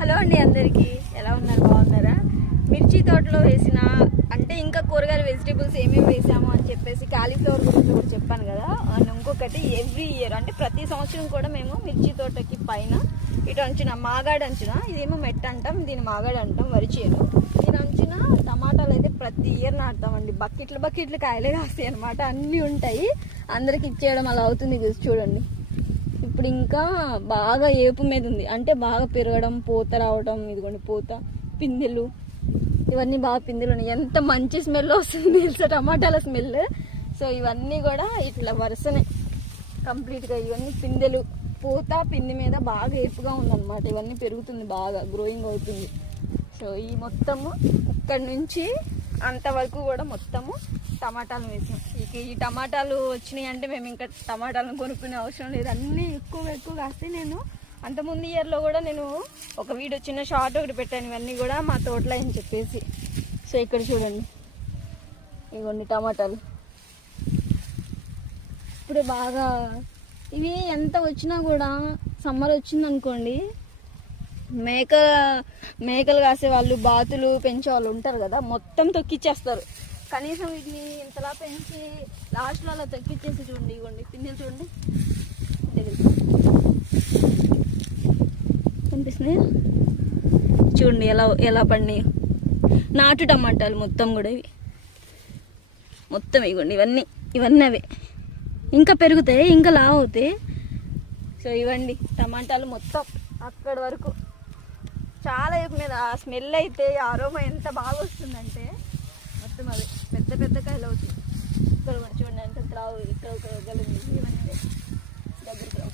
Hello అండి, అందరికీ ఎలా ఉన్నారు? బాగున్నారా? మిర్చి తోటలో వేసిన అంటే ఇంకా కూరగాయలు వెజిటేబుల్స్ ఏమేమి వేసాము అని చెప్పేసి కాలీఫ్లవర్ గురించి కూడా చెప్పాను కదా. అండ్ ఇంకొకటి ఎవ్రీ ఇయర్ అంటే ప్రతి సంవత్సరం కూడా మేము మిర్చి తోటకి పైన ఇటు అంచున మాగాడు అంచున, ఇదేమో మెట్ట అంటాం, దీన్ని మాగాడు అంటాం, వరి చేను. దీని అంచున టమాటాలు అయితే ప్రతి ఇయర్ నాటుతామండి. బకెట్లు కాయలే కాస్తాయి అనమాట, అన్నీ ఉంటాయి. అందరికి ఇచ్చేయడం అలా అవుతుంది చూడండి. ఇప్పుడు ఇంకా బాగా ఏపు మీద ఉంది, అంటే బాగా పెరగడం, పూత రావడం. ఇదిగోండి పూత, పిందెలు, ఇవన్నీ బాగా పిందెలు ఉన్నాయి. ఎంత మంచి స్మెల్ వస్తుంది తెలుసా, టమాటాల స్మెల్. సో ఇవన్నీ కూడా ఇట్లా వరుసనే కంప్లీట్గా ఇవన్నీ పిందెలు, పూత పిండి మీద బాగా ఏపుగా ఉందన్నమాట. ఇవన్నీ పెరుగుతుంది, బాగా గ్రోయింగ్ అవుతుంది. సో ఈ మొత్తము ఇక్కడి నుంచి అంతవరకు కూడా మొత్తము టమాటాలు వేసాం. ఇక ఈ టమాటాలు వచ్చినాయి అంటే మేము ఇంకా టమాటాలను కొనుక్కునే అవసరం లేదు, అన్నీ ఎక్కువ కాస్తాయి. నేను అంతకుముందు ఇయర్లో కూడా నేను ఒక వీడియో చిన్న షార్ట్ ఒకటి పెట్టాను, ఇవన్నీ కూడా మా తోటలో అని చెప్పేసి. సో ఇక్కడ చూడండి, ఇవ్వండి టమాటాలు ఇప్పుడు బాగా. ఇవి ఎంత వచ్చినా కూడా సమ్మర్ వచ్చిందనుకోండి, మేకలు కాసే వాళ్ళు, బాతులు పెంచే వాళ్ళు ఉంటారు కదా, మొత్తం తొక్కిచ్చేస్తారు. కనీసం వీటిని ఇంతలా పెంచి లాస్ట్లో అలా తొక్కిచ్చేసి చూడండి. ఇవ్వండి పిందెలు చూడండి, కనిపిస్తున్నాయి చూడండి ఎలా పండినాయి. నాటు టమాటాలు మొత్తం కూడా ఇవి మొత్తం. ఇవ్వండి ఇవన్నీ అవే, ఇంకా పెరుగుతాయి, ఇంకా లావు అవుతాయి. సో ఇవ్వండి టమాటాలు మొత్తం అక్కడి వరకు చాలా ఏపు మీద. ఆ స్మెల్ అయితే, ఆరోమా ఎంత బాగా వస్తుందంటే మొత్తం అవి పెద్ద కాయలు అవుతాయి. ఇక్కడ కూడా చూడండి ఎంత రావు, ఇక్కడ గలింది. ఇవన్నీ దగ్గరికి రావు,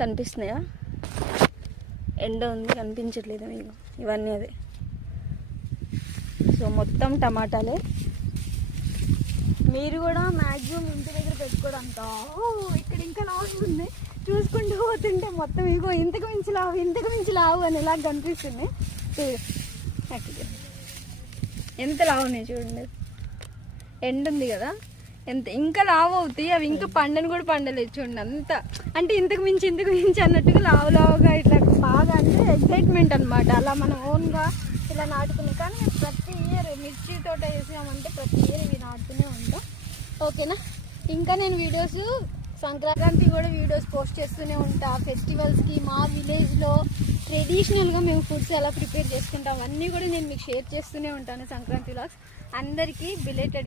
కనిపిస్తున్నాయా? ఎండ ఉంది, కనిపించట్లేదు మీకు. ఇవన్నీ అదే. సో మొత్తం టమాటాలే. మీరు కూడా మ్యాక్సిమం ఇంటి దగ్గర పెట్టుకోవడానికి. ఇక్కడ ఇంకా లావు ఉంది, చూసుకుంటూ పోతుంటే మొత్తం ఇగో ఇంతకు మించి లావు అని ఇలా కనిపిస్తుంది. ఎంత లావు ఉన్నాయి చూడండి, ఎండ ఉంది కదా, ఇంకా లావు అవుతాయి అవి. ఇంకా పండని కూడా పండలేదు చూడండి. అంత అంటే ఇంతకు మించి అన్నట్టుగా లావుగా ఇట్లా బాగా, అంటే ఎక్సైట్మెంట్ అనమాట. అలా మనం ఓన్గా ఇలా నాటుకున్నాం. కానీ ప్రతి ఇయర్ మిర్చి తోట వేసామంటే ప్రతి ఇయర్ ఇవి నాటుతూనే ఉంటాం. ఓకేనా? ఇంకా నేను వీడియోస్ సంక్రాంతి కూడా వీడియోస్ పోస్ట్ చేస్తూనే ఉంటా. ఫెస్టివల్స్కి మా విలేజ్లో ట్రెడిషనల్గా మేము ఫుడ్స్ ఎలా ప్రిపేర్ చేసుకుంటాం అన్నీ కూడా నేను మీకు షేర్ చేస్తూనే ఉంటాను. సంక్రాంతి వ్లాగ్స్ అందరికీ బిలేటెడ్